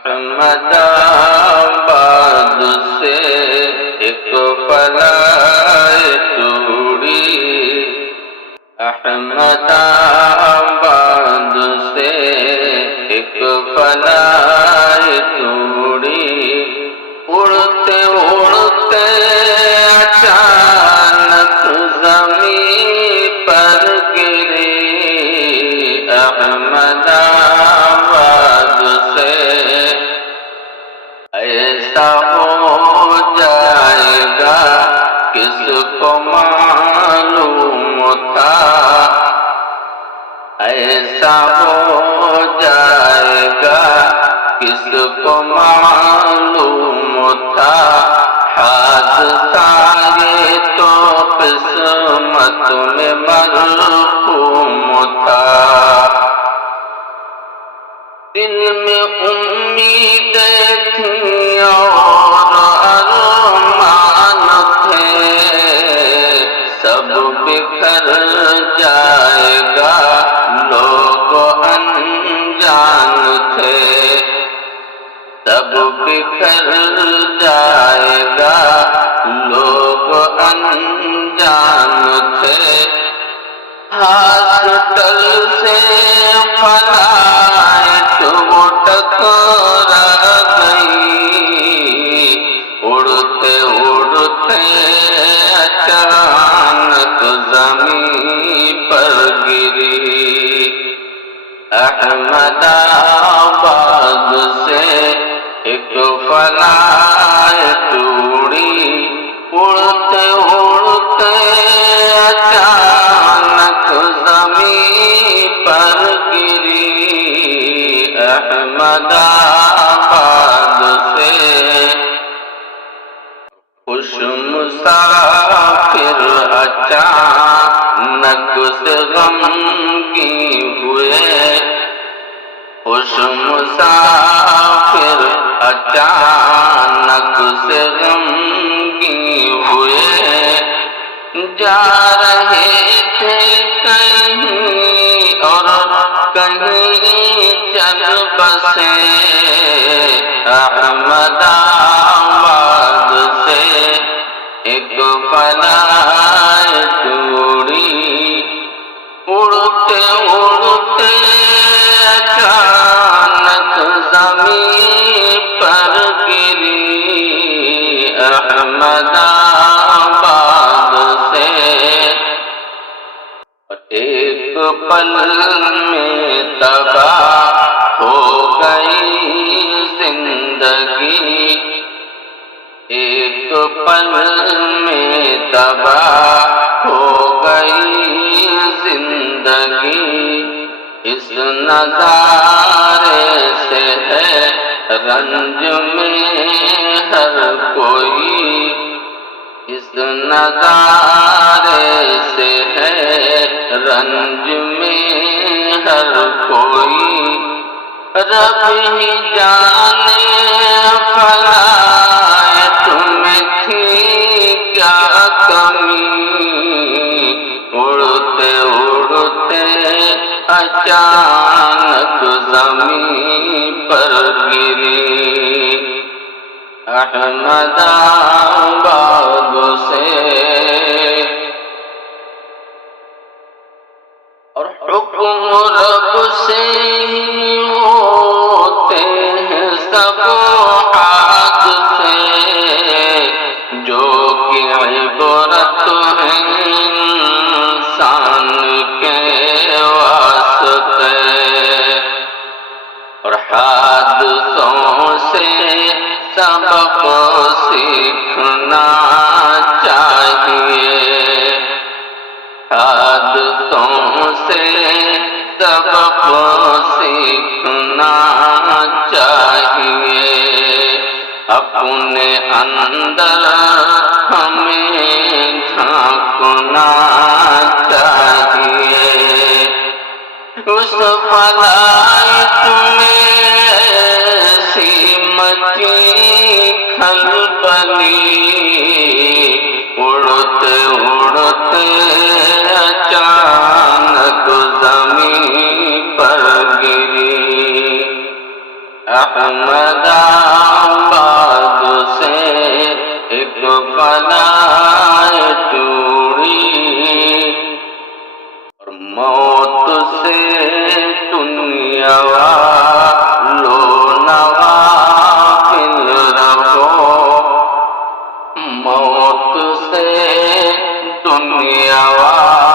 احمد آباد سے ایک فلائے توڑی، احمد آباد سے ایک فلائے توڑی، اڑتے اڑتے اچانک زمین پر گری، احمد آباد سے ایسا ہو جائے گا کس کو معلوم تھا، ایسا ہو جائے گا کس کو معلوم تھا، حادثہ یہ تو قسمت میں مرحوم تھا، دل میں امیدیں تھیں اور ارمان تھے، سب بکھر جائے گا لوگ انجان تھے، سب بکھر جائے گا لوگ انجان تھے، ہاسپٹل سے فلائٹ وہ ٹکرا گئی، اڑتے اڑتے اچانک زمین پر گری، احمد آباد سے ایک فلائٹ توڑی، اڑتے اڑتے اچانک زمین پر گری، احمد آباد سے خوش مسافر اچانک سے غمگین ہوئے، خوش مسافر اچانک سے غمگین ہوئے، جا رہے تھے کہیں اور کہیں چل بسے، احمد آباد سے ایک فلائٹ توڑی، اڑتے اڑتے اچانک زمین پر گری، احمد آباد سے ایک پل میں تباہ ہو گئی زندگی، ایک پل میں تباہ ہو گئی زندگی، اس نظارے سے ہے رنج میں ہر کوئی، اس نظارے سے ہے رنج میں ہر کوئی، رب ہی جانے فلائٹ میں تھی کیا کمی، اڑتے اڑتے اچانک زمین پر گری، احمد آباد سے اور حکم رب سے ہوتے ہیں سب حادثے، جو کہ عبرت ہے انسان کے واسطے، اور حادثوں سے سبق سیکھنا چاہیے، حادثوں سے سبق سیکھنا چاہیے، اپنے اندر ہمیں جھانکنا چاہیے، اس فلائٹ میں ایسی مچی کھلبلی، اڑتے اڑتے اچانک زمین پر گری، احمد آباد سے ایک فنائے چوڑی اور موت سے دنیا والو نوافل رہو موت سے دنیا والو